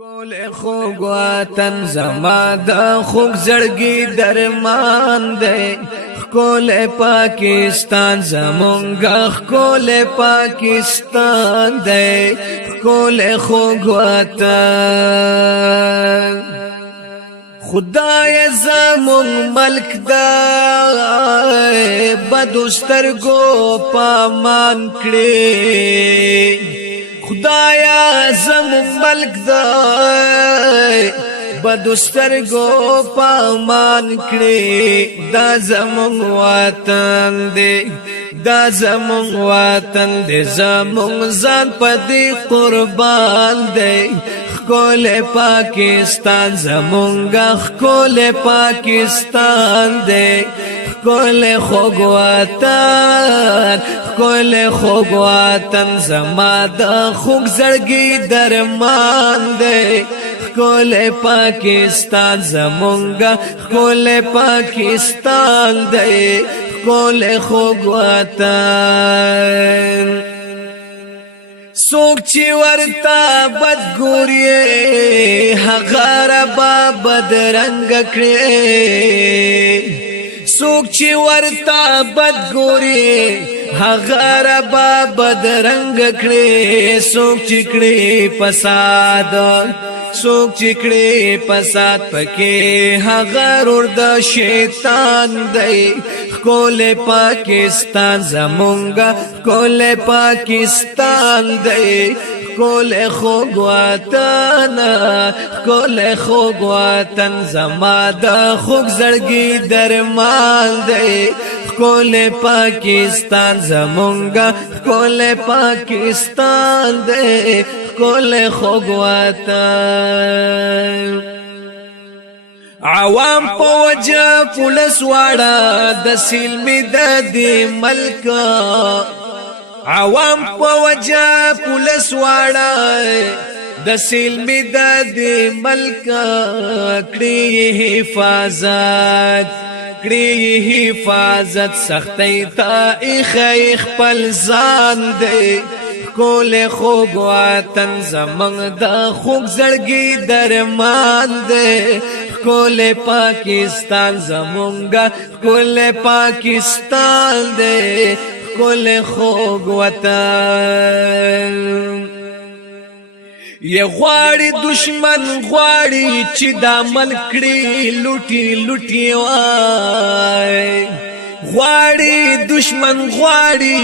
کول خوږ وطن زما د خوږ زړګي درمان دی کول پاکستان زمونږه کول پاکستان دی کول خوږ وطن خدای زمون ملک دا بدو سترګو پامان کړي خدایا زمون ملک دای بدو سترګو پامان کړي دا زمون وطن دی دا زمون وطن دی زمون ځان پدې قربان دی کول پاکستان زمونږه کول پاکستان دی کول خوږ وطن کول خوږ وطن زما د خوږ زړګي درمان دی کول پاکستان زمونږه کول پاکستان دی کول خوږ وطن سوک چی ورتا بد ګوري هغه ربا بد رنگ کړي سوک چی ورتا بد ګوري هغه ربا بد رنگ کړي سوک چکړي فساد سوک چکړي فساد پکې هغه ور د شیطان دی کول پاکستان زمونږه کول پاکستان دی کول خوږ وطن کول خوږ وطن زما د خوږ زړګي درمان دی کول پاکستان زمونږه کول پاکستان دی کول خوږ وطن عوام په وجه پولیس واړه د سلمي د دې ملک عوام په وجه پولیس واړه د سلمي د دې ملک کړي حفاظت کړي حفاظت سختي تا خپل ځان دی کول خوږ وطن زمونږ د خوږ زړګي درمان دی کول پاکستان زمونږه کول پاکستان دی کول خوږ وطن یې غواړي دشمن غواړي چې دا ملک کړي لوټي لوټي وای غواړي دشمن غواړي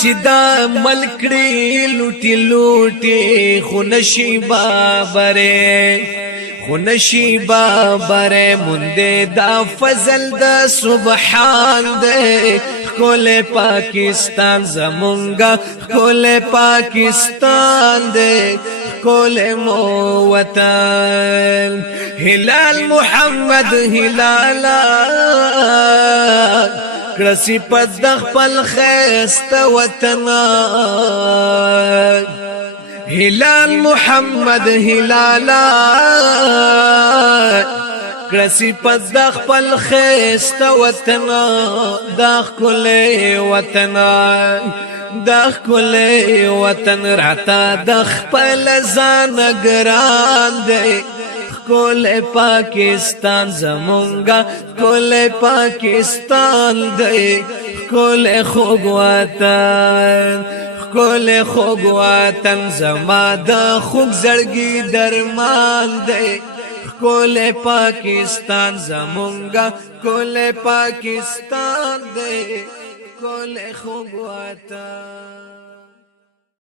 چې دا ملک کړي لوټي لوټي خو نشي بابره خو نشي بابره مونږه دا فضل د سبحان دی کول پاکستان زمونږه کول پاکستان دی کول مو وطن هلال محمد هلالا کړسي پد خپل خيسته وطن هلال محمد هلالا کړسي پد خپل خيسته وطن دا خپل وطن دا خپل وطن راته د خپل ځان ګران دی کول پاکستان زمونږه کول پاکستان دی کول خوږ وطن کول خوږ وطن زما د خوږ زړګي درمان دی کول پاکستان زمونږه کول پاکستان دی کول خوږ وطن